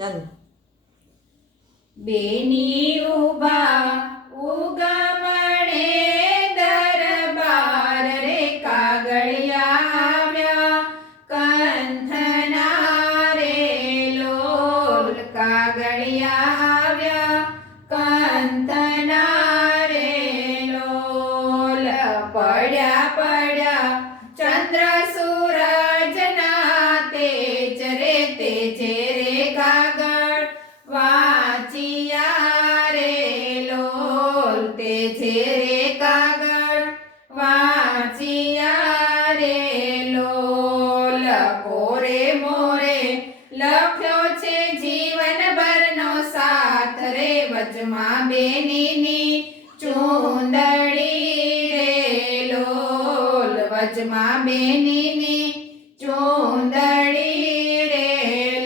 ચાલો. બેની ઉભા ઉગમણે દરબાર રે કાગળિયા આવ્યા કંથના રે લોલ કાગળિયા આવ્યા કંથના રે લોલ પડ્યા પડ્યા ચંદ્ર સૂરજના તેજ રે તેજે રે કાગળ વાંચિયા રે લોલ તેજે રે કાગળ વાંચિયા રે લોલ કોરે મોરે લખ્યો છે જીવનભરનો સાથ રે વચમાં બેનીની ચૂંદડી રે લોલ વચમાં બેનીની ચૂંદડી રે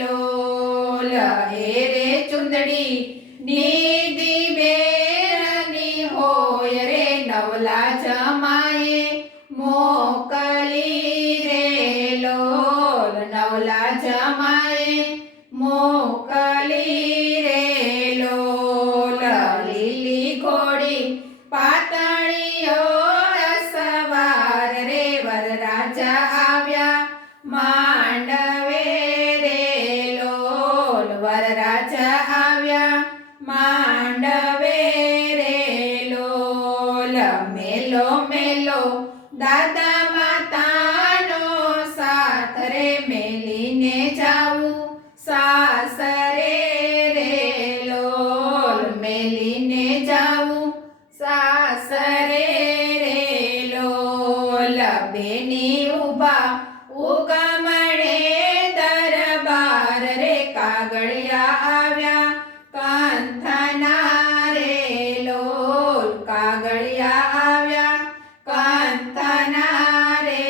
લોલ હે રે ચૂંદડી નીદી બેરની હોય રે નવલા જમાએ મોકલી રે લોલ નવલા જમાએ મોકલી રે લોલ લીલી ઘોડી પાતળીઓ સવાર રે વરરાજા આવ્યા માંડવે રે લોલ વરરાજા આવ્યા માંડવે રે લોલ મેલો મેલો દાદા માતાનો સાથ રે મેલીને જાવું સાસરે રે લોલ મેલીને જાવું સાસરે રે લોલ બેની ઉભા ઉગમણે દરબાર રે કાગળિયા આવ્યા કંથના રે લોલ કાગળિયા આવ્યા કંથના રે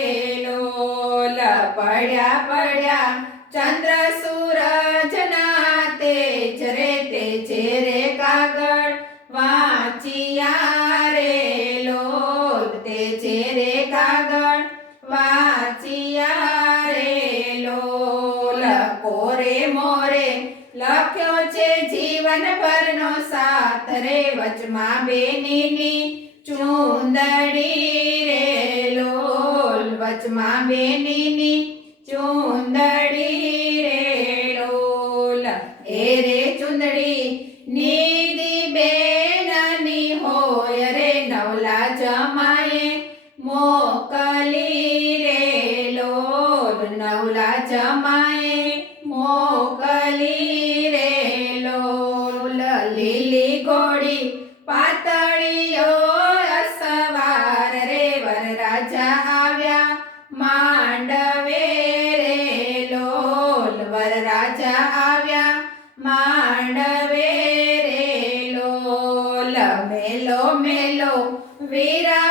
લોલ પડ્યા પડ્યા ચંદ્ર સૂરજના તેજ રે તેજે રે કાગળ વાંચિયા રે લોલ તેજે રે કાગળ વાંચિયા રે લોલ કોરે મોરે લખ્યો છે જીવનભરનો સાથ રે વચમાં બેનીની ચૂંદડી રે લોલ વચમાં બેનીની ચૂંદડી રે લોલ એ રે ચૂંદડી નીદી બેનની હોય રે નવલા જમાએ મોકલી રે લોલ નવલા જમાએ મોકલી રે લોલ લીલી ઘોડી પાતળીઓ સવાર રે વરરાજા આવ્યા માંડવે રે લોલ વરરાજા આવ્યા માંડવે રે લોલ મેલો મેલો વીરા